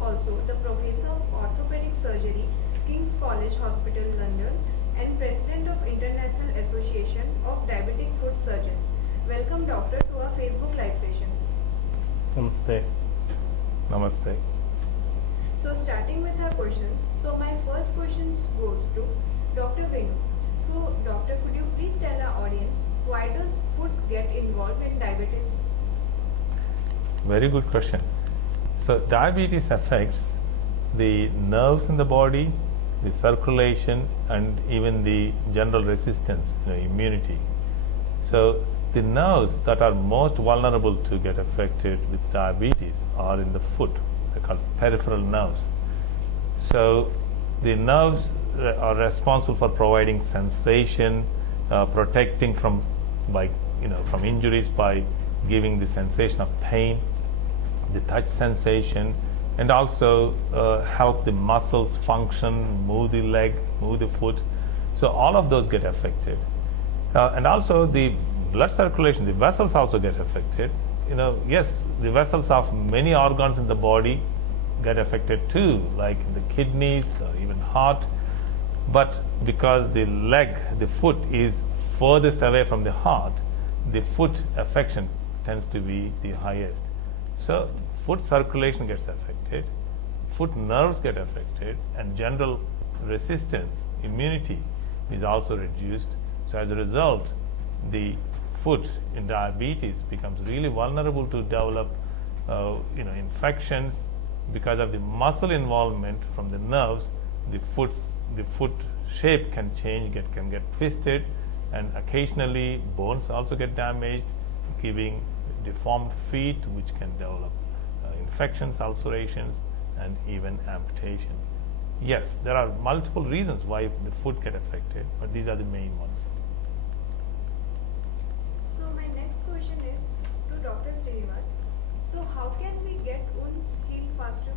also the Professor of Orthopedic Surgery, King's College Hospital, London, and President of International Association of Diabetic Foot Surgeons. Welcome, Doctor, to our Facebook Live sessions. Namaste. Namaste. So, starting with our questions. So, my first question goes to Dr. Venu. So, Doctor, could you please tell our audience why does foot get involved in diabetes? Very good question. So, diabetes affects the nerves in the body, the circulation, and even the general resistance, immunity. So, the nerves that are most vulnerable to get affected with diabetes are in the foot. They're called peripheral nerves. So, the nerves are responsible for providing sensation, protecting from injuries by giving the sensation of pain, the touch sensation, and also help the muscles function, move the leg, move the foot. So all of those get affected. And also the blood circulation, the vessels also get affected. Yes, the vessels of many organs in the body get affected too, like the kidneys or even heart. But because the leg, the foot is furthest away from the heart, the foot affection tends to be the highest. So foot circulation gets affected, foot nerves get affected, and general resistance, immunity is also reduced. So as a result, the foot in diabetes becomes really vulnerable to develop infections because of the muscle involvement from the nerves. The foot shape can change, can get twisted, and occasionally bones also get damaged, giving deformed feet which can develop infections, ulcerations, and even amputation. Yes, there are multiple reasons why the foot get affected, but these are the main ones. So my next question is to Dr. Srinivas. So how can we get wounds healed faster?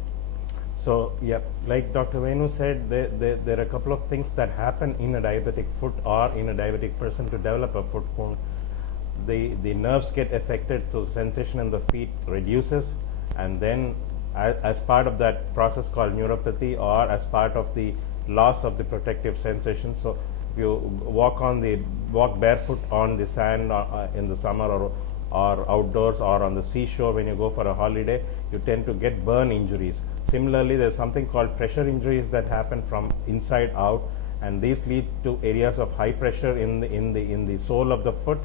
So, yeah, like Dr. Venu said, there are a couple of things that happen in a diabetic foot or in a diabetic person to develop a foot wound. The nerves get affected, so sensation in the feet reduces, and then as part of that process called neuropathy, or as part of the loss of the protective sensation. So if you walk barefoot on the sand in the summer, or outdoors, or on the seashore when you go for a holiday, you tend to get burn injuries. Similarly, there's something called pressure injuries that happen from inside out, and these lead to areas of high pressure in the sole of the foot,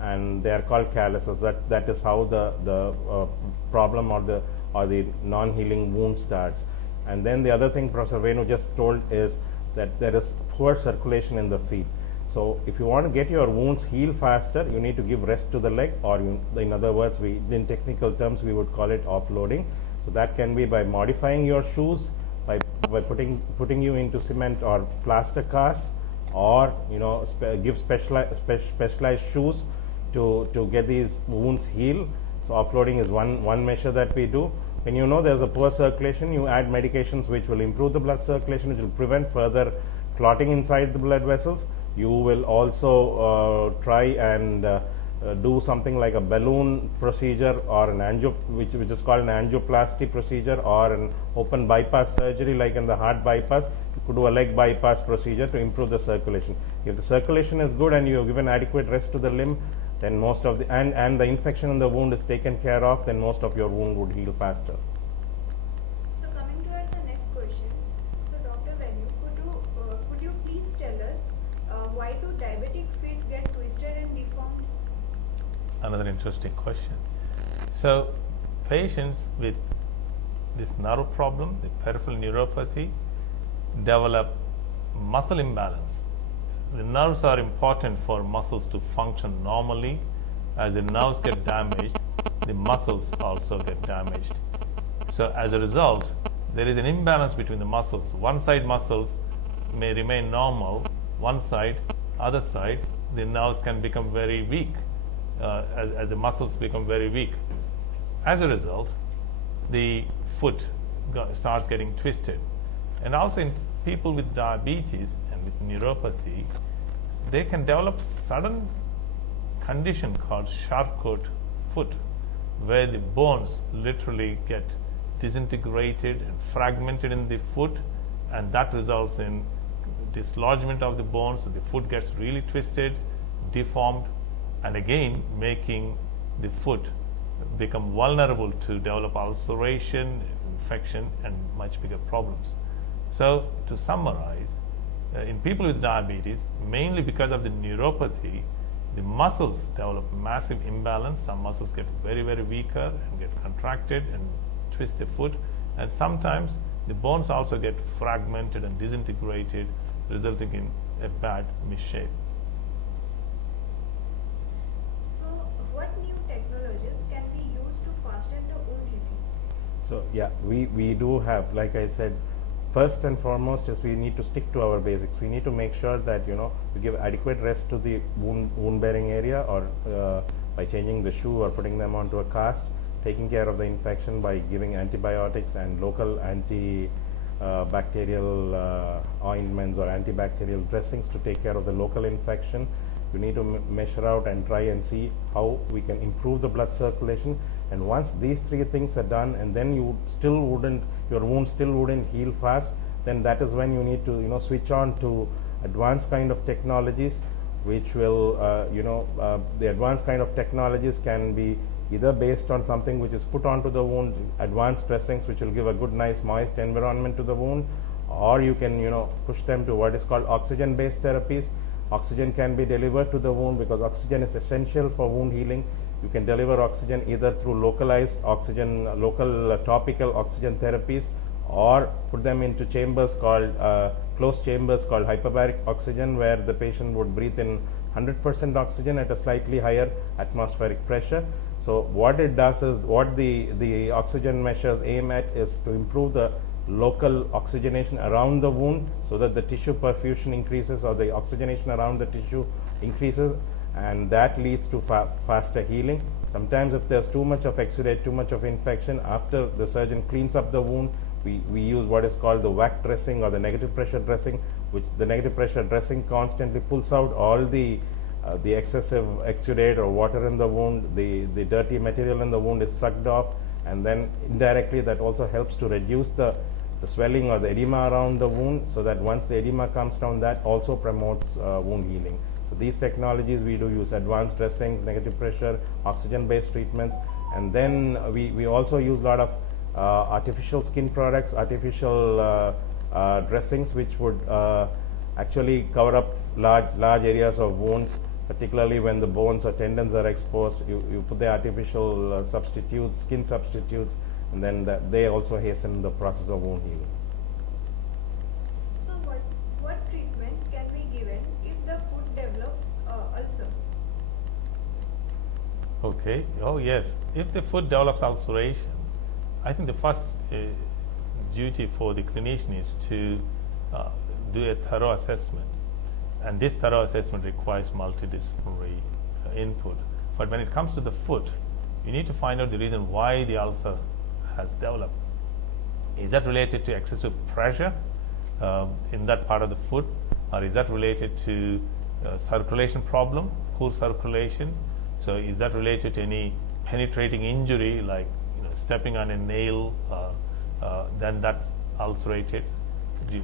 and they are called calluses. That is how the problem or the non-healing wound starts. And then the other thing Professor Venu just told is that there is poor circulation in the feet. So if you want to get your wounds healed faster, you need to give rest to the leg, or in other words, in technical terms we would call it offloading. So that can be by modifying your shoes, by putting you into cement or plaster casts, or give specialized shoes to get these wounds healed. So offloading is one measure that we do. When there's a poor circulation, you add medications which will improve the blood circulation, which will prevent further clotting inside the blood vessels. You will also try and do something like a balloon procedure, or which is called an angioplasty procedure, or an open bypass surgery like in the heart bypass. You could do a leg bypass procedure to improve the circulation. If the circulation is good and you have given adequate rest to the limb, then most of and the infection in the wound is taken care of, then most of your wound would heal faster. So coming towards the next question. So Dr. Venu, could you please tell us why do diabetic feet get twisted and deformed? Another interesting question. So patients with this nerve problem, the peripheral neuropathy, develop muscle imbalance. The nerves are important for muscles to function normally. As the nerves get damaged, the muscles also get damaged. So as a result, there is an imbalance between the muscles. One side muscles may remain normal, other side, the nerves can become very weak as the muscles become very weak. As a result, the foot starts getting twisted. And also in people with diabetes and with neuropathy, they can develop sudden condition called Charcot foot, where the bones literally get disintegrated and fragmented in the foot, and that results in dislodgement of the bones, so the foot gets really twisted, deformed, and again making the foot become vulnerable to develop ulceration, infection, and much bigger problems. So to summarize, in people with diabetes, mainly because of the neuropathy, the muscles develop massive imbalance. Some muscles get very, very weaker and get contracted and twist the foot, and sometimes the bones also get fragmented and disintegrated, resulting in a bad misshape. So, what new technologies can be used to fasten the wound healing? So yeah, we do have, like I said, first and foremost is we need to stick to our basics. We need to make sure that we give adequate rest to the wound bearing area, or by changing the shoe or putting them onto a cast, taking care of the infection by giving antibiotics and local bacterial ointments or antibacterial dressings to take care of the local infection. You need to measure out and try and see how we can improve the blood circulation. And once these three things are done, and then your wound still wouldn't heal fast, then that is when you need to switch on to advanced kind of technologies, which will the advanced kind of technologies can be either based on something which is put onto the wound, advanced dressings which will give a good, nice, moist environment to the wound, or you can push them to what is called oxygen based therapies. Oxygen can be delivered to the wound because oxygen is essential for wound healing. You can deliver oxygen either through localized oxygen, local topical oxygen therapies, or put them into chambers called closed chambers called hyperbaric oxygen, where the patient would breathe in 100% oxygen at a slightly higher atmospheric pressure. So what it does is, what the oxygen measures aim at is to improve the local oxygenation around the wound, so that the tissue perfusion increases, or the oxygenation around the tissue increases, and that leads to faster healing. Sometimes if there's too much of exudate, too much of infection, after the surgeon cleans up the wound, we use what is called the WAC dressing or the negative pressure dressing, which the negative pressure dressing constantly pulls out all the excessive exudate or water in the wound. The dirty material in the wound is sucked off, and then indirectly that also helps to reduce the swelling or the edema around the wound, so that once the edema comes down, that also promotes wound healing. So these technologies, we do use advanced dressings, negative pressure, oxygen based treatments, and then we also use a lot of artificial skin products, artificial dressings, which would actually cover up large areas of wounds, particularly when the bones or tendons are exposed. You put the artificial substitutes, skin substitutes, and then they also hasten the process of wound healing. So, what treatments can be given if the foot develops ulcer? Okay. Oh yes. If the foot develops ulceration, I think the first duty for the clinician is to do a thorough assessment, and this thorough assessment requires multidisciplinary input. But when it comes to the foot, you need to find out the reason why the ulcer has developed. Is that related to excessive pressure in that part of the foot, or is that related to circulation problem, poor circulation? So is that related to any penetrating injury, like stepping on a nail, then that ulcerated due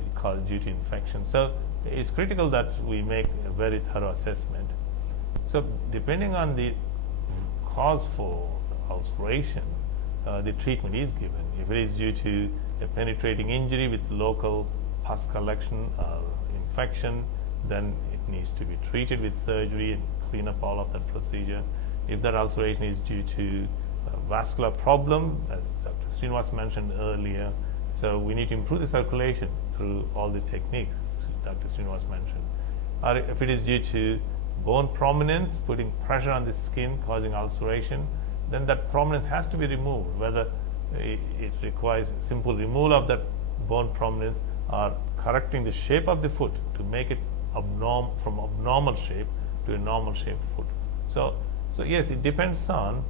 to infection? So it's critical that we make a very thorough assessment. So depending on the cause for ulceration, the treatment is given. If it is due to a penetrating injury with local pus collection or infection, then it needs to be treated with surgery and clean up all of that procedure. If that ulceration is due to a vascular problem, as Dr. Srinivas mentioned earlier, so we need to improve the circulation through all the techniques Dr. Srinivas mentioned. Or if it is due to bone prominence, putting pressure on the skin causing ulceration, then that prominence has to be removed, whether it requires simple removal of that bone prominence or correcting the shape of the foot to make it from abnormal shape to a normal shaped foot. So yes, it depends on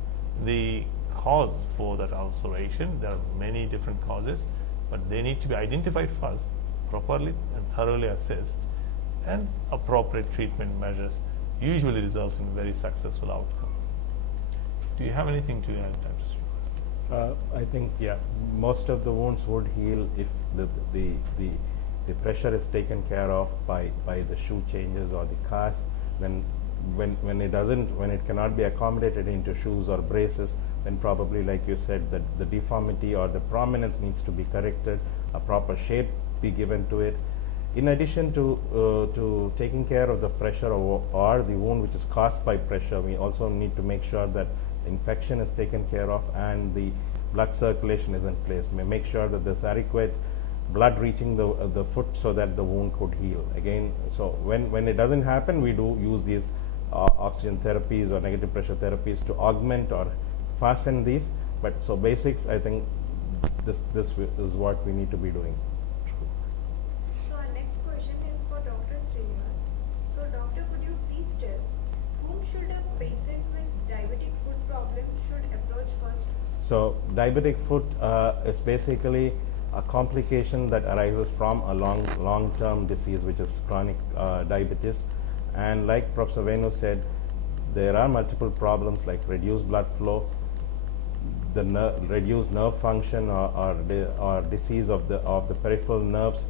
the cause for that ulceration. There are many different causes, but they need to be identified first, properly and thoroughly assessed, and appropriate treatment measures usually result in very successful outcome. Do you have anything to add, Dr. Srinivas? I think, yeah, most of the wounds would heal if the pressure is taken care of by the shoe changes or the cast. Then when it doesn't, when it cannot be accommodated into shoes or braces, then probably, like you said, that the deformity or the prominence needs to be corrected, a proper shape be given to it. In addition to taking care of the pressure or the wound which is caused by pressure, we also need to make sure that infection is taken care of and the blood circulation is in place. Make sure that there's adequate blood reaching the foot so that the wound could heal. Again, so when it doesn't happen, we do use these oxygen therapies or negative pressure therapies to augment or fasten these. But so basics, I think this is what we need to be doing. So our next question is for Dr. Srinivas. So doctor, could you please tell whom should a patient with diabetic foot problem should approach first? So diabetic foot is basically a complication that arises from a long-term disease, which is chronic diabetes. And like Professor Venu said, there are multiple problems like reduced blood flow, the reduced nerve function or disease of the peripheral nerves,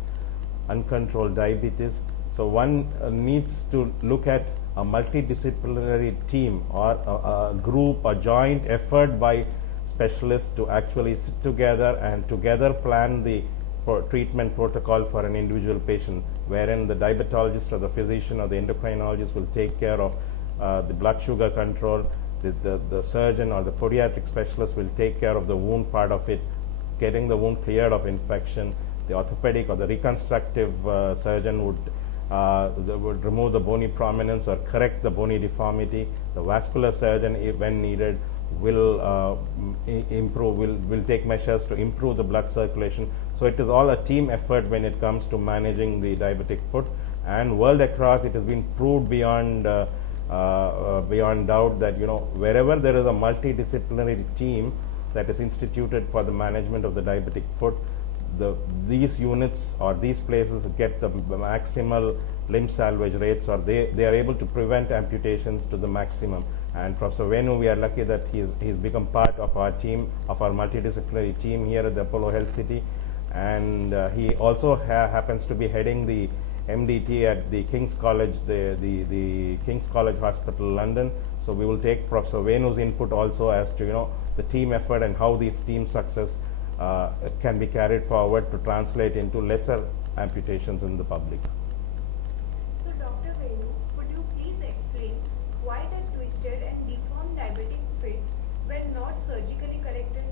uncontrolled diabetes. So one needs to look at a multidisciplinary team or a group, a joint effort by specialists to actually sit together and together plan the treatment protocol for an individual patient, wherein the diabetologist or the physician or the endocrinologist will take care of the blood sugar control, the surgeon or the podiatric specialist will take care of the wound part of it, getting the wound cleared of infection. The orthopedic or the reconstructive surgeon would remove the bony prominence or correct the bony deformity. The vascular surgeon, when needed, will take measures to improve the blood circulation. So it is all a team effort when it comes to managing the diabetic foot. And world across, it has been proved beyond doubt that wherever there is a multidisciplinary team that is instituted for the management of the diabetic foot, these units or these places get the maximal limb salvage rates, or they are able to prevent amputations to the maximum. And Professor Venu, we are lucky that he's become part of our team, of our multidisciplinary team here at the Apollo Health City, and he also happens to be heading the MDT at the King's College, the King's College Hospital, London. So we will take Professor Venu's input also as to the team effort and how these team success can be carried forward to translate into lesser amputations in the public. So Dr. Venu, could you please explain why the twisted and deformed diabetic foot when not surgically corrected?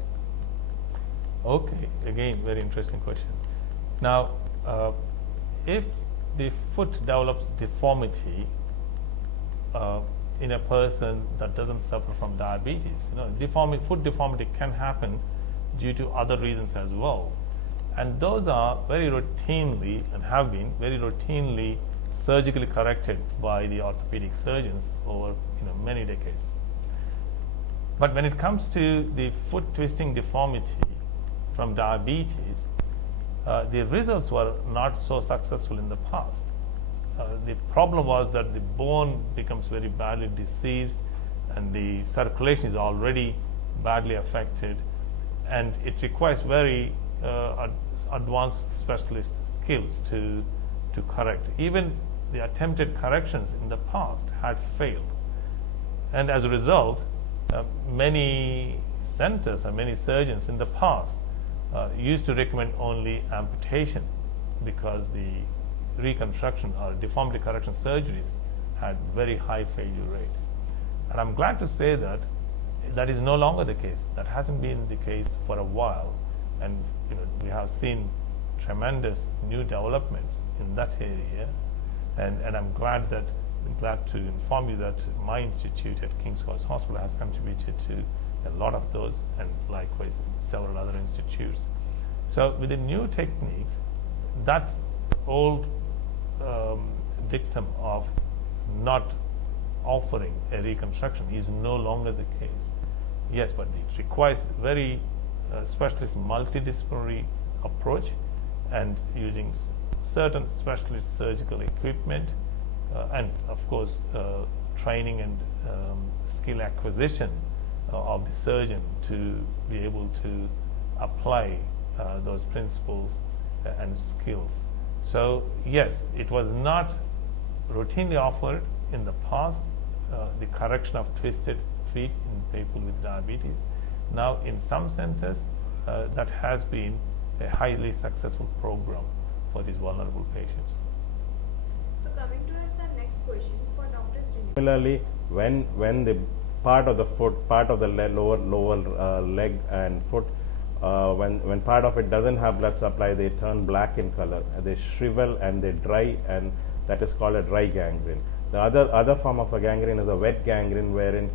Okay, again, very interesting question. Now, if the foot develops deformity in a person that doesn't suffer from diabetes, foot deformity can happen due to other reasons as well. And those are very routinely and have been very routinely surgically corrected by the orthopedic surgeons over many decades. But when it comes to the foot twisting deformity from diabetes, the results were not so successful in the past. The problem was that the bone becomes very badly diseased and the circulation is already badly affected, and it requires very advanced specialist skills to correct. Even the attempted corrections in the past had failed, and as a result, many centers and many surgeons in the past used to recommend only amputation because the reconstruction or deformity correction surgeries had very high failure rate. And I'm glad to say that that is no longer the case. That hasn't been the case for a while, and we have seen tremendous new developments in that area. And I'm glad to inform you that my institute at King's College Hospital has contributed to a lot of those, and likewise several other institutes. So with the new techniques, that old dictum of not offering a reconstruction is no longer the case. Yes, but it requires very specialist multidisciplinary approach and using certain specialist surgical equipment and of course training and skill acquisition of the surgeon to be able to apply those principles and skills. So yes, it was not routinely offered in the past, the correction of twisted feet in people with diabetes. Now in some centers that has been a highly successful program for these vulnerable patients. So coming to our next question for Dr. Srinivas. Similarly, when the part of the foot, part of the lower leg and foot, when part of it doesn't have blood supply, they turn black in color. They shrivel and they dry, and that is called a dry gangrene. The other form of a gangrene is a wet gangrene, wherein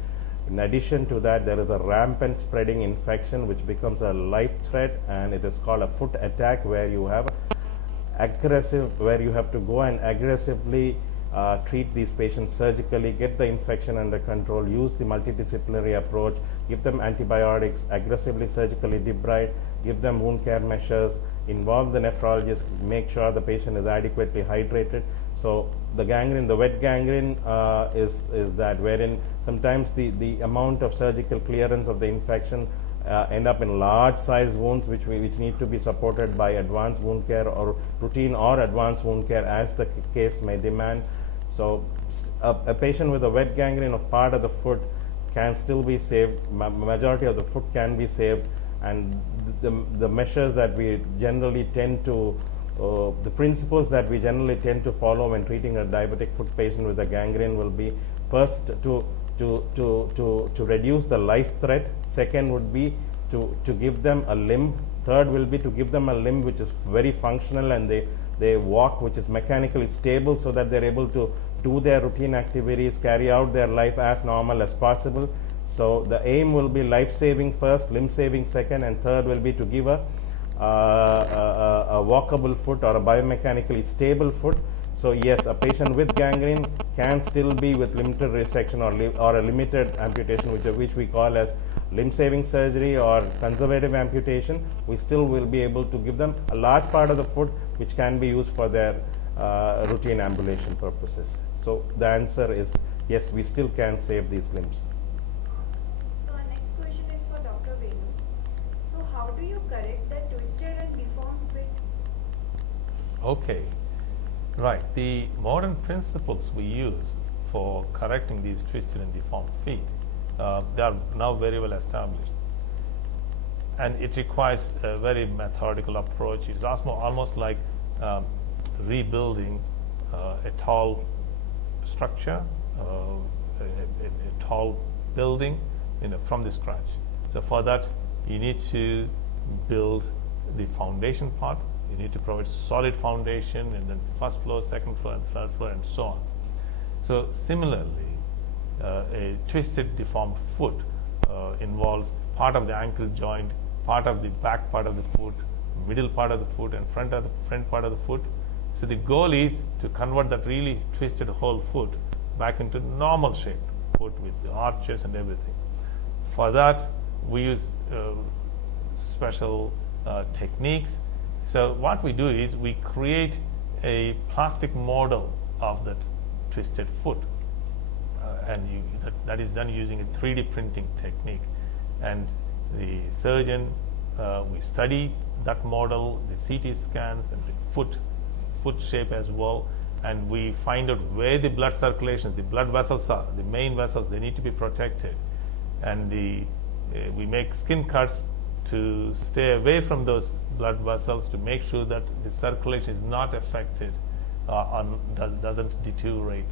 in addition to that there is a rampant spreading infection which becomes a life threat, and it is called a foot attack, where you have to go and aggressively treat these patients surgically, get the infection under control, use the multidisciplinary approach, give them antibiotics, aggressively surgically debride, give them wound care measures, involve the nephrologist, make sure the patient is adequately hydrated. So the gangrene, the wet gangrene is that, wherein sometimes the amount of surgical clearance of the infection end up in large size wounds which need to be supported by advanced wound care or routine or advanced wound care as the case may demand. So a patient with a wet gangrene of part of the foot can still be saved. Majority of the foot can be saved, and the measures that we generally tend to the principles that we generally tend to follow when treating a diabetic foot patient with a gangrene will be, first, to reduce the life threat. Second would be to give them a limb. Third will be to give them a limb which is very functional and they walk, which is mechanically stable, so that they're able to do their routine activities, carry out their life as normal as possible. So the aim will be life saving first, limb saving second, and third will be to give a walkable foot or a biomechanically stable foot. So yes, a patient with gangrene can still be with limited resection or a limited amputation, which we call as limb saving surgery or conservative amputation. We still will be able to give them a large part of the foot which can be used for their routine ambulation purposes. So the answer is yes, we still can save these limbs. So our next question is for Dr. Venu. So how do you correct the twisted and deformed feet? Okay, right. The modern principles we use for correcting these twisted and deformed feet, they are now very well established, and it requires a very methodical approach. It's almost like rebuilding a tall structure, a tall building, from the scratch. So for that, you need to build the foundation part. You need to provide solid foundation, and then first floor, second floor, and third floor, and so on. So similarly, a twisted, deformed foot involves part of the ankle joint, part of the back part of the foot, middle part of the foot, and front part of the foot. So the goal is to convert that really twisted whole foot back into normal shaped foot with the arches and everything. For that, we use special techniques. So what we do is we create a plastic model of that twisted foot, and that is done using a 3D printing technique. And the surgeon, we study that model, the CT scans, and the foot shape as well, and we find out where the blood circulation, the blood vessels are, the main vessels, they need to be protected, and we make skin cuts to stay away from those blood vessels to make sure that the circulation is not affected doesn't deteriorate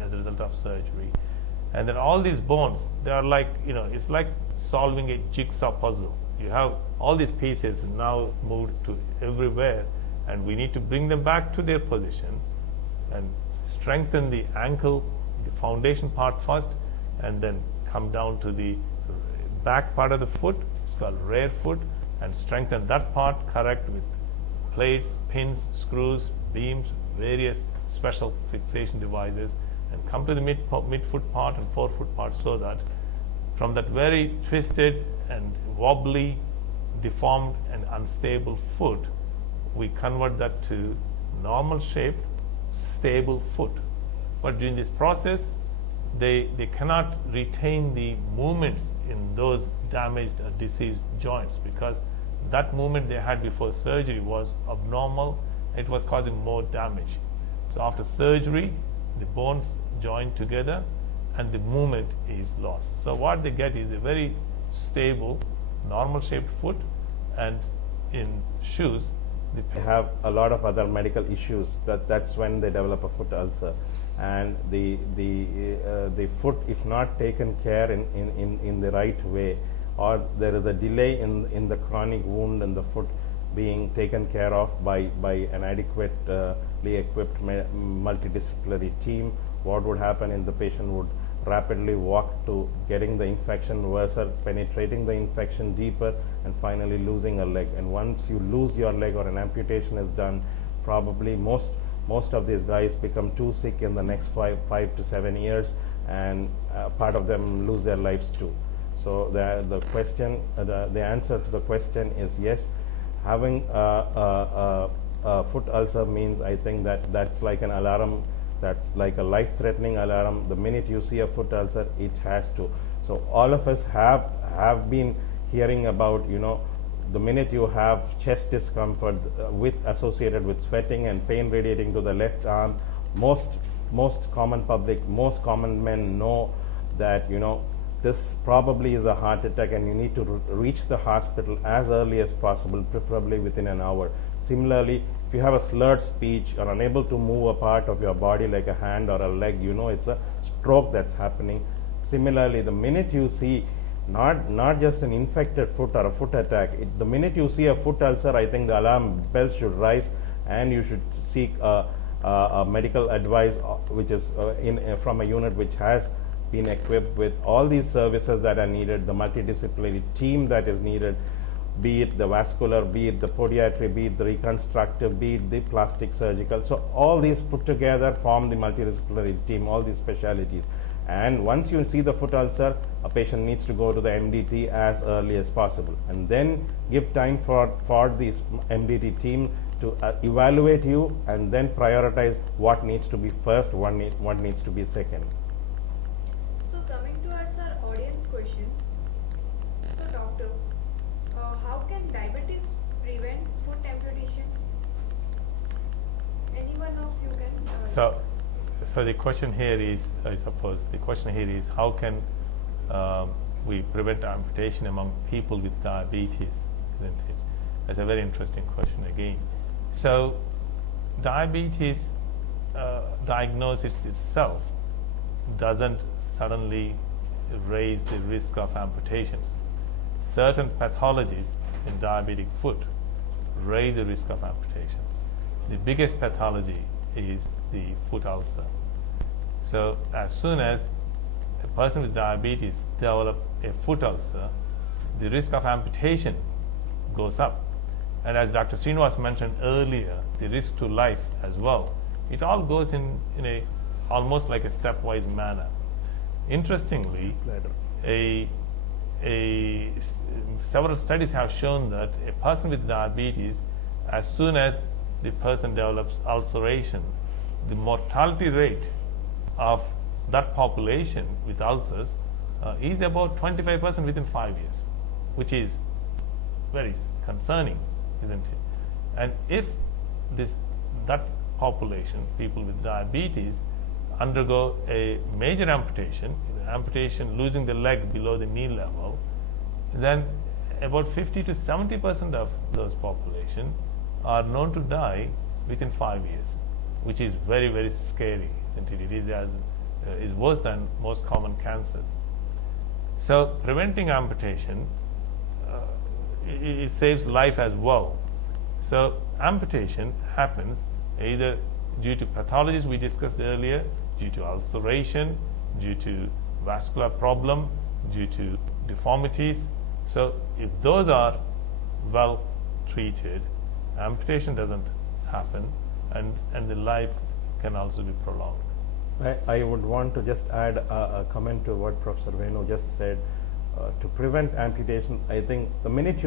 as a result of surgery. And then all these bones, they are like, it's like solving a jigsaw puzzle. You have all these pieces now moved to everywhere, and we need to bring them back to their position and strengthen the ankle, the foundation part first, and then come down to the back part of the foot. It's called rear foot, and strengthen that part, correct with plates, pins, screws, beams, various special fixation devices, and come to the mid-foot part and forefoot part, so that from that very twisted and wobbly, deformed and unstable foot, we convert that to normal shaped, stable foot. But during this process, they cannot retain the movements in those damaged or diseased joints, because that movement they had before surgery was abnormal. It was causing more damage. So after surgery, the bones join together and the movement is lost. So what they get is a very stable, normal shaped foot, and in shoes, They have a lot of other medical issues. That's when they develop a foot ulcer, and the foot, if not taken care in the right way, or there is a delay in the chronic wound in the foot being taken care of by an adequately equipped multidisciplinary team, what would happen is the patient would rapidly walk to getting the infection worse, penetrating the infection deeper, and finally losing a leg. And once you lose your leg or an amputation is done, probably most of these guys become too sick in the next 5 to 7 years, and part of them lose their lives too. So the answer to the question is yes. Having a foot ulcer means, I think that's like an alarm. That's like a life-threatening alarm. The minute you see a foot ulcer, it has to. So all of us have been hearing about, the minute you have chest discomfort associated with sweating and pain radiating to the left arm, most common men know that this probably is a heart attack, and you need to reach the hospital as early as possible, preferably within an hour. Similarly, if you have a slurred speech or unable to move a part of your body like a hand or a leg, it's a stroke that's happening. Similarly, the minute you see not just an infected foot or a foot attack, the minute you see a foot ulcer, I think the alarm bells should rise, and you should seek a medical advice, which is from a unit which has been equipped with all these services that are needed, the multidisciplinary team that is needed, be it the vascular, be it the podiatric, be it the reconstructive, be it the plastic surgical. So all these put together form the multidisciplinary team, all these specialties. And once you see the foot ulcer, a patient needs to go to the MDT as early as possible, and then give time for the MDT team to evaluate you, and then prioritize what needs to be first, what needs to be second. So coming towards our audience question, so doctor, how can diabetes prevent foot amputation? Anyone of you can? So the question here is, I suppose the question here is, how can we prevent amputation among people with diabetes, isn't it? That's a very interesting question again. So diabetes diagnosis itself doesn't suddenly raise the risk of amputations. Certain pathologies in diabetic foot raise the risk of amputations. The biggest pathology is the foot ulcer. So as soon as a person with diabetes develops a foot ulcer, the risk of amputation goes up. And as Dr. Srinivas mentioned earlier, the risk to life as well. It all goes in a almost like a stepwise manner. Interestingly, several studies have shown that a person with diabetes, as soon as the person develops ulceration, the mortality rate of that population with ulcers is about 25% within 5 years, which is very concerning, isn't it? And if that population, people with diabetes, undergo a major amputation, losing the leg below the knee level, then about 50 to 70% of those population are known to die within 5 years, which is very, very scary, isn't it? It is worse than most common cancers. So preventing amputation it saves life as well. So amputation happens either due to pathologies we discussed earlier, due to ulceration, due to vascular problem, due to deformities. So if those are well treated, amputation doesn't happen, and the life can also be prolonged. I would want to just add a comment to what Professor Venu just said. To prevent amputation, I think the minute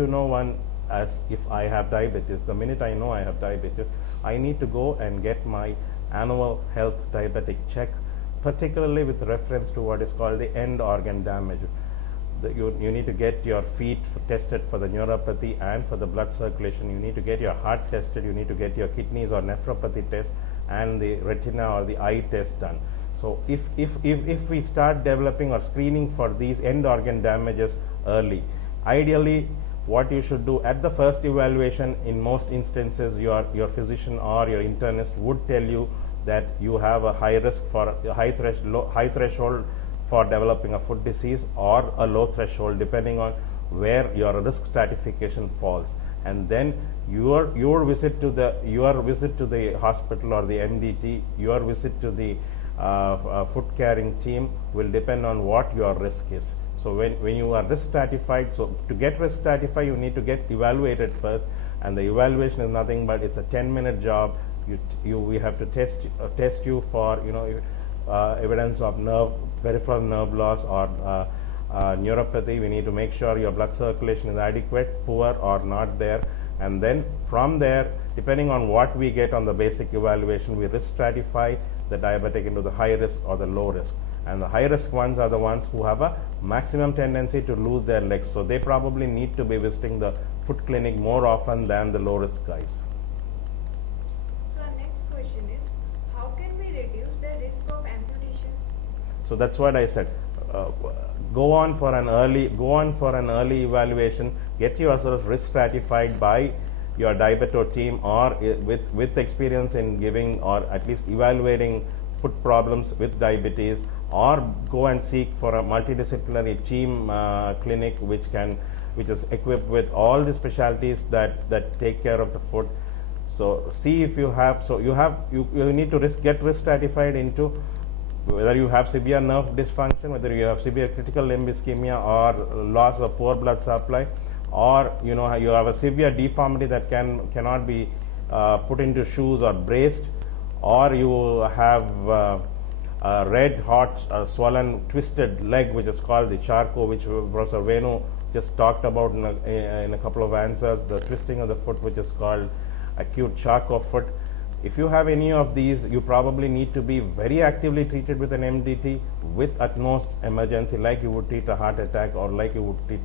as if I have diabetes, the minute I know I have diabetes, I need to go and get my annual health diabetic check, particularly with reference to what is called the end organ damage. you need to get your feet tested for the neuropathy and for the blood circulation. You need to get your heart tested. You need to get your kidneys or nephropathy test and the retina or the eye test done. So if we start developing or screening for these end organ damages early, ideally what you should do at the first evaluation, in most instances your physician or your internist would tell you that you have a high risk for a high threshold for developing a foot disease or a low threshold, depending on where your risk stratification falls. And then your visit to the hospital or the MDT, your visit to the foot caring team will depend on what your risk is. So when you are risk stratified, so to get risk stratified, you need to get evaluated first, and the evaluation is nothing but it's a 10-minute job. We have to test you for evidence of peripheral nerve loss or neuropathy. We need to make sure your blood circulation is adequate, poor or not there, and then from there, depending on what we get on the basic evaluation, we risk stratify the diabetic into the high risk or the low risk. And the high risk ones are the ones who have a maximum tendency to lose their legs, so they probably need to be visiting the foot clinic more often than the low risk guys. So our next question is, how can we reduce the risk of amputation? So that's what I said. Go on for an early evaluation. Get yourself risk stratified by your diabeto team or with experience in giving or at least evaluating foot problems with diabetes, or go and seek for a multidisciplinary team clinic which is equipped with all the specialties that take care of the foot. So see if you have, you need to get risk stratified into whether you have severe nerve dysfunction, whether you have severe critical limb ischemia or loss of poor blood supply, or you have a severe deformity that cannot be put into shoes or braced, or you have a red hot swollen twisted leg which is called the charco, which Professor Venu just talked about in a couple of answers, the twisting of the foot which is called acute charco foot. If you have any of these, you probably need to be very actively treated with an MDT with utmost emergency, like you would treat a heart attack or like you would treat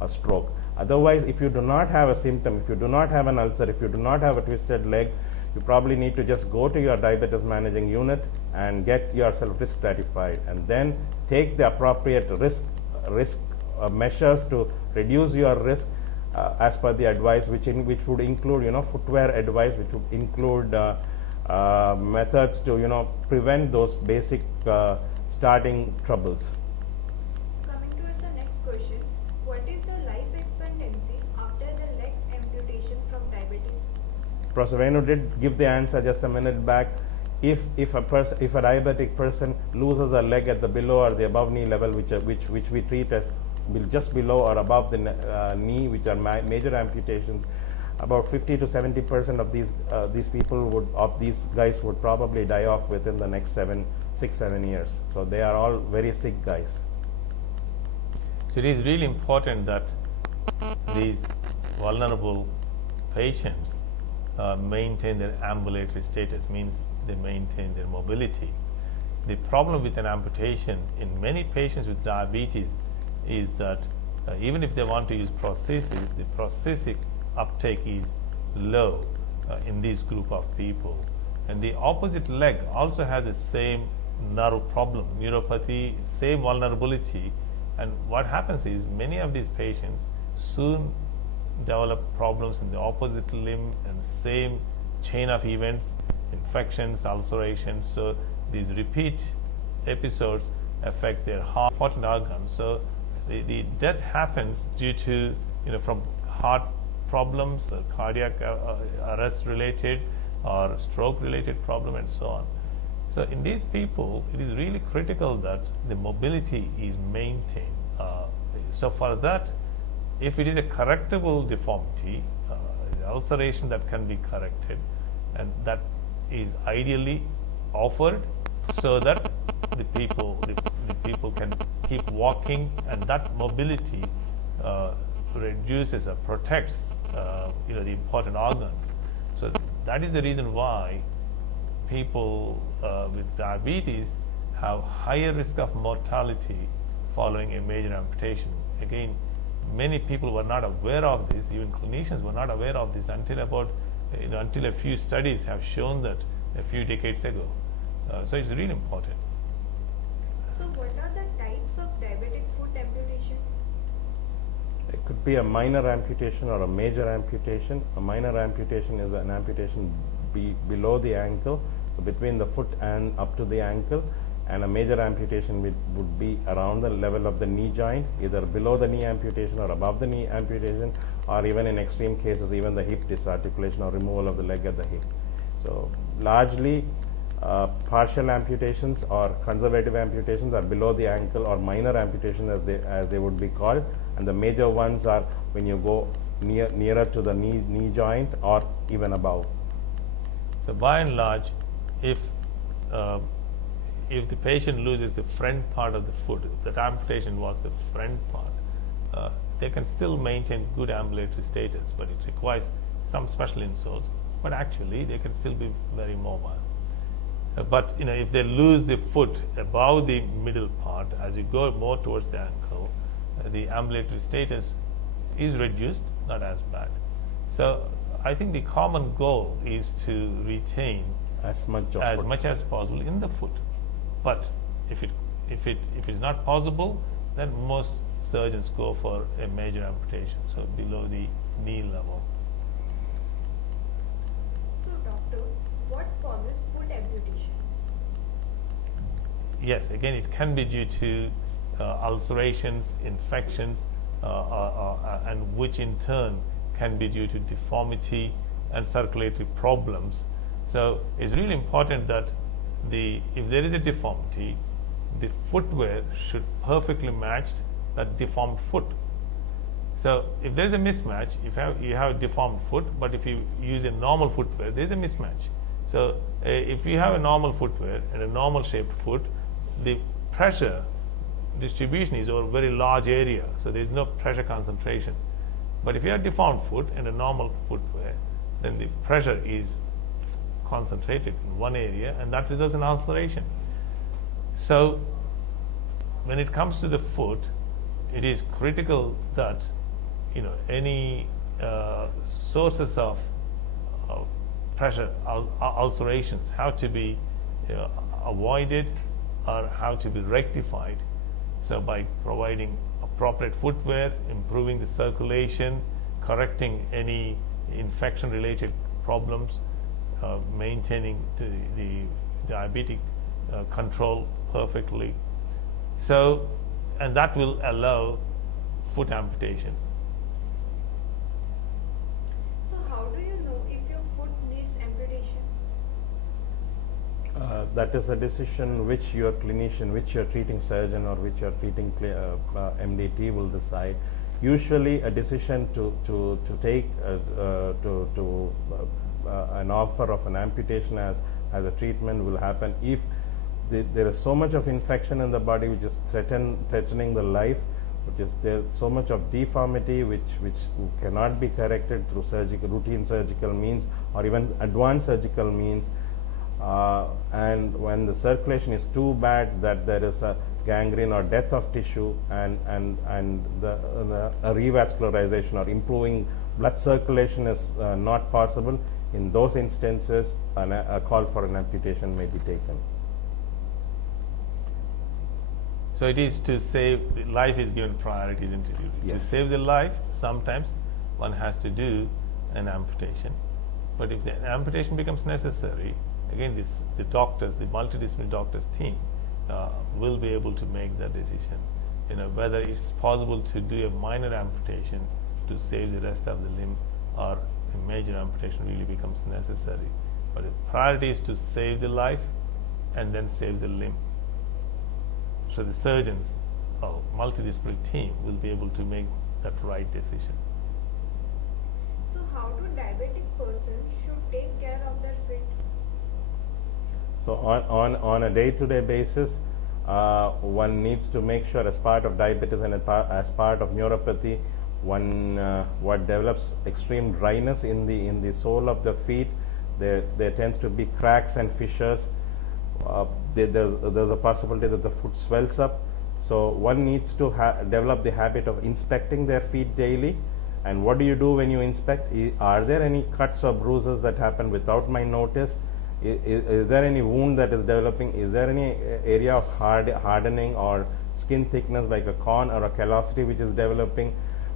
a stroke. Otherwise, if you do not have a symptom, if you do not have an ulcer, if you do not have a twisted leg, you probably need to just go to your diabetes managing unit and get yourself risk stratified, and then take the appropriate risk measures to reduce your risk as per the advice, which would include footwear advice, which would include methods to prevent those basic starting troubles. Coming towards the next question, what is the life expectancy after the leg amputation from diabetes? Professor Venu did give the answer just a minute back. If a diabetic person loses a leg at the below or the above knee level, which we treat as just below or above the knee, which are major amputations, about 50 to 70% of these guys would probably die off within the next 6-7 years. So they are all very sick guys. So it is really important that these vulnerable patients maintain their ambulatory status, means they maintain their mobility. The problem with an amputation in many patients with diabetes is that even if they want to use prosthesis, the prosthetic uptake is low in this group of people. And the opposite leg also has the same nerve problem, neuropathy, same vulnerability. And what happens is many of these patients soon develop problems in the opposite limb, and same chain of events, infections, ulcerations. So these repeat episodes affect their heart, important organs. So the death happens due to from heart problems, or cardiac arrest related, or stroke related problem, and so on. So in these people, it is really critical that the mobility is maintained. So for that, if it is a correctable deformity, ulceration that can be corrected, and that is ideally offered, so that the people can keep walking, and that mobility reduces or protects the important organs. So that is the reason why people with diabetes have higher risk of mortality following a major amputation. again, many people were not aware of this, even clinicians were not aware of this until until a few studies have shown that a few decades ago. So it's really important. So what are the types of diabetic foot amputation? It could be a minor amputation or a major amputation. A minor amputation is an amputation below the ankle, so between the foot and up to the ankle, and a major amputation would be around the level of the knee joint, either below the knee amputation or above the knee amputation, or even in extreme cases, even the hip disarticulation or removal of the leg at the hip. So largely, partial amputations or conservative amputations are below the ankle, or minor amputations as they would be called, and the major ones are when you go nearer to the knee joint or even above. So by and large, if the patient loses the front part of the foot, if that amputation was the front part, they can still maintain good ambulatory status, but it requires some special insoles. But actually, they can still be very mobile. But if they lose the foot above the middle part, as you go more towards the ankle, the ambulatory status is reduced, not as bad. So I think the common goal is to retain As much as possible in the foot. But if it is not possible, then most surgeons go for a major amputation, so below the knee level. So doctor, what causes foot amputation? Yes, again, it can be due to ulcerations, infections, and which in turn can be due to deformity and circulatory problems. So it's really important that if there is a deformity, the footwear should perfectly match that deformed foot. So if there is a mismatch, you have a deformed foot, but if you use a normal footwear, there is a mismatch. So if you have a normal footwear and a normal shaped foot, the pressure distribution is over a very large area, so there is no pressure concentration. But if you have a deformed foot and a normal footwear, then the pressure is concentrated in one area, and that results in ulceration. So when it comes to the foot, it is critical that any sources of pressure ulcerations have to be avoided or have to be rectified. So by providing appropriate footwear, improving the circulation, correcting any infection-related problems, maintaining the diabetic control perfectly. So, and that will allow foot amputations. So how do you know if your foot needs amputation? That is a decision which your clinician, which your treating surgeon, or which your treating MDT will decide. Usually, a decision to take an offer of an amputation as a treatment will happen if there is so much of infection in the body which is threatening the life, which is there so much of deformity which cannot be corrected through routine surgical means or even advanced surgical means, and when the circulation is too bad that there is a gangrene or death of tissue and a revascularization or improving blood circulation is not possible. In those instances, a call for an amputation may be taken. So it is to save life is given priority, isn't it? Yes. To save the life, sometimes one has to do an amputation. But if the amputation becomes necessary, again, the doctors, the multidisciplinary doctors team, will be able to make that decision. Whether it's possible to do a minor amputation to save the rest of the limb, or a major amputation really becomes necessary. But the priority is to save the life and then save the limb. So the surgeons or multidisciplinary team will be able to make that right decision. So how do diabetic persons should take care of their feet? So on a day-to-day basis, one needs to make sure, as part of diabetes and as part of neuropathy, what develops extreme dryness in the sole of the feet. There tends to be cracks and fissures. There's a possibility that the foot swells up. So one needs to develop the habit of inspecting their feet daily. And what do you do when you inspect? Are there any cuts or bruises that happen without my notice? Is there any wound that is developing? Is there any area of hardening or skin thickness like a corn or a callosity which is developing?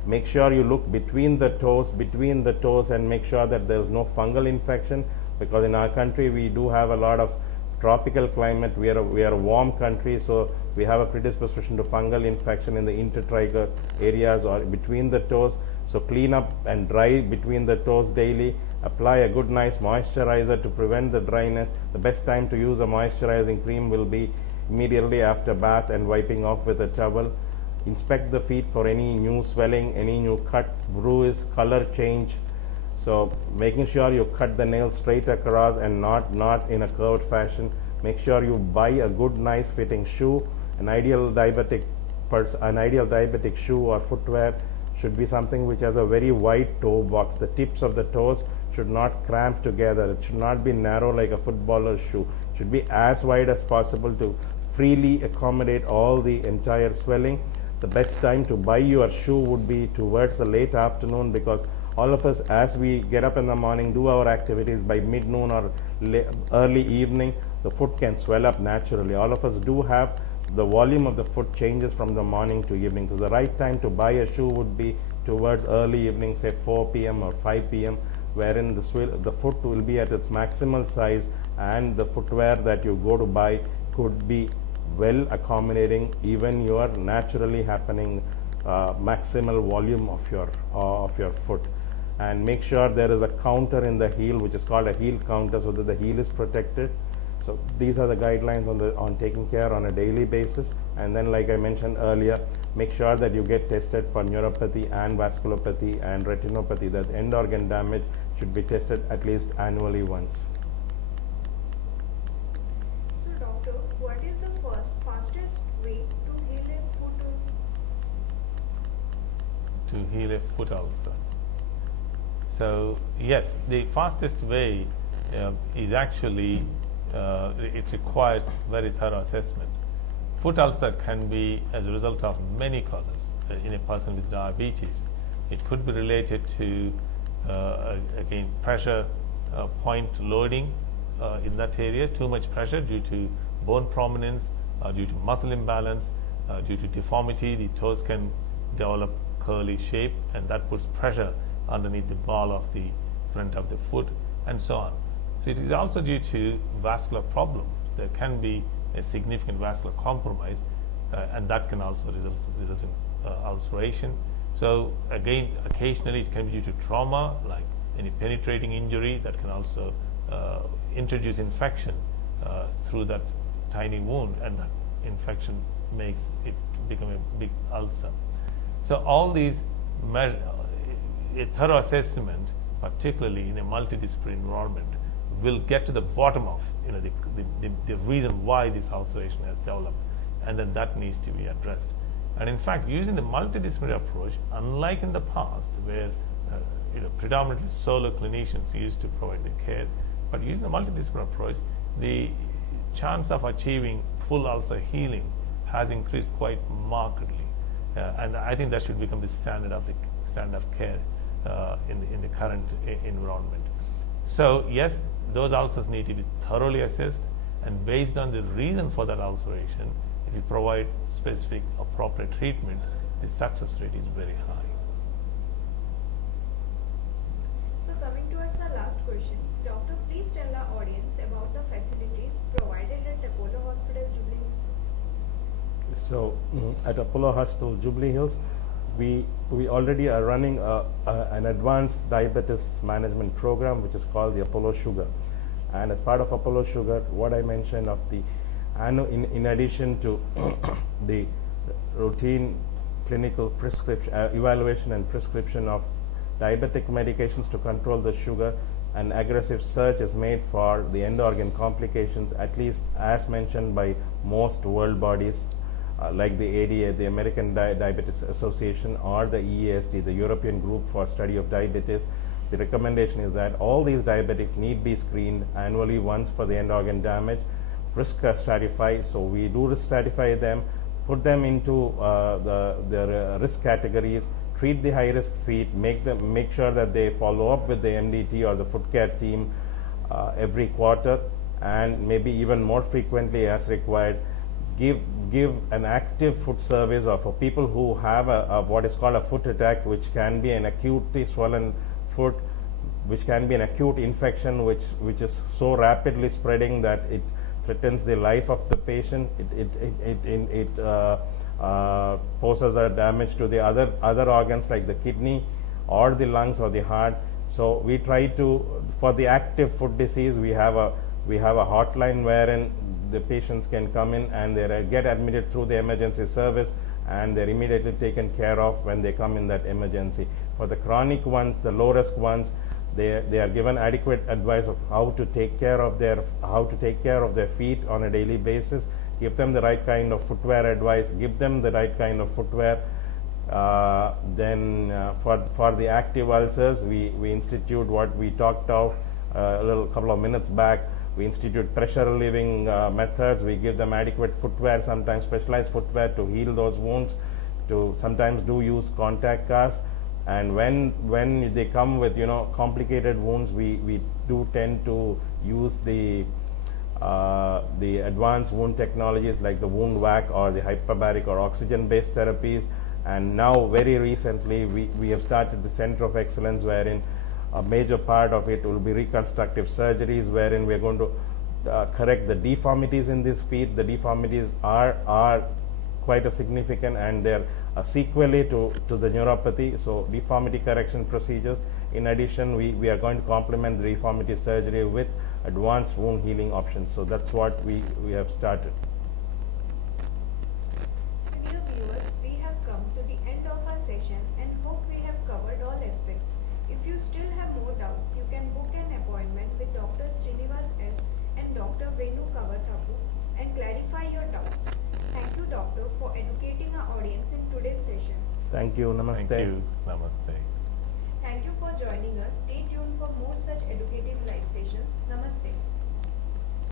Make sure you look between the toes and make sure that there is no fungal infection, because in our country we do have a lot of tropical climate. We are a warm country, so we have a predisposition to fungal infection in the intertrigo areas or between the toes. So clean up and dry between the toes daily. Apply a good nice moisturizer to prevent the dryness. The best time to use a moisturizing cream will be immediately after bath and wiping off with a towel. Inspect the feet for any new swelling, any new cut, bruise, color change. So making sure you cut the nails straight across and not in a curved fashion. Make sure you buy a good nice fitting shoe. An ideal diabetic shoe or footwear should be something which has a very wide toe box. The tips of the toes should not cramp together. It should not be narrow like a footballer's shoe. It should be as wide as possible to freely accommodate all the entire swelling. The best time to buy your shoe would be towards the late afternoon, because all of us, as we get up in the morning, do our activities, by mid-noon or early evening, the foot can swell up naturally. All of us do have the volume of the foot changes from the morning to evening. So the right time to buy a shoe would be towards early evening, say 4 p.m. or 5 p.m., wherein the foot will be at its maximal size, and the footwear that you go to buy could be well accommodating even your naturally happening maximal volume of your foot. And make sure there is a counter in the heel, which is called a heel counter, so that the heel is protected. So these are the guidelines on taking care on a daily basis. And then, like I mentioned earlier, make sure that you get tested for neuropathy and vasculopathy and retinopathy. That end organ damage should be tested at least annually once. So doctor, what is the fastest way to heal a foot? To heal a foot ulcer. So yes, the fastest way is actually it requires very thorough assessment. Foot ulcer can be as a result of many causes in a person with diabetes. It could be related to again pressure point loading in that area, too much pressure due to bone prominence, due to muscle imbalance, due to deformity. The toes can develop curly shape, and that puts pressure underneath the ball of the front of the foot, and so on. So it is also due to vascular problems. There can be a significant vascular compromise, and that can also result in ulceration. So again, occasionally it can be due to trauma, like any penetrating injury that can also introduce infection through that tiny wound, and that infection makes it become a big ulcer. So all these a thorough assessment, particularly in a multidisciplinary environment, will get to the bottom of the reason why this ulceration has developed, and then that needs to be addressed. And in fact, using the multidisciplinary approach, unlike in the past where predominantly solo clinicians used to provide the care, but using the multidisciplinary approach, the chance of achieving full ulcer healing has increased quite markedly, and I think that should become the standard of care in the current environment. So yes, those ulcers need to be thoroughly assessed, and based on the reason for that ulceration, if you provide specific appropriate treatment, the success rate is very high. So coming towards our last question, doctor, please tell our audience about the facilities provided at Apollo Hospital, Jubilee Hills. So at Apollo Hospital, Jubilee Hills, we already are running an advanced diabetes management program, which is called the Apollo Sugar. And as part of Apollo Sugar, what I mentioned of the in addition to the routine clinical prescription evaluation and prescription of diabetic medications to control the sugar, an aggressive search is made for the end organ complications, at least as mentioned by most world bodies like the ADA, the American Diabetes Association, or the EASD, the European Group for Study of Diabetes. The recommendation is that all these diabetics need be screened annually once for the end organ damage. Risk stratify, so we do risk stratify them put them into their risk categories, treat the high risk feet, make sure that they follow up with the MDT or the foot care team every quarter, and maybe even more frequently as required. Give an active foot service, or for people who have a what is called a foot attack, which can be an acutely swollen foot, which can be an acute infection which is so rapidly spreading that it threatens the life of the patient. It poses a damage to the other organs like the kidney or the lungs or the heart. So we try to, for the active foot disease, we have a hotline wherein the patients can come in and they get admitted through the emergency service, and they're immediately taken care of when they come in that emergency. For the chronic ones, the low risk ones, they are given adequate advice of how to take care of their feet on a daily basis. Give them the right kind of footwear advice. Give them the right kind of footwear. Then for the active ulcers, we institute what we talked of a couple of minutes back. We institute pressure relieving methods. We give them adequate footwear, sometimes specialized footwear to heal those wounds. To sometimes do use contact casts. And when they come with complicated wounds, we do tend to use the advanced wound technologies like the wound vac or the hyperbaric or oxygen-based therapies. And now, very recently, we have started the Center of Excellence, wherein a major part of it will be reconstructive surgeries, wherein we are going to correct the deformities in these feet. The deformities are quite a significant, and they're sequelae to the neuropathy. So deformity correction procedures. In addition, we are going to complement the deformity surgery with advanced wound healing options. So that's what we have started. Dear viewers, we have come to the end of our session and hope we have covered all aspects. If you still have more doubts, you can book an appointment with Dr. Srinivas S and Dr. Venu Kavarthapu and clarify your doubts. Thank you, doctor, for educating our audience in today's session. Thank you. Namaste. Thank you. Namaste. Thank you for joining us.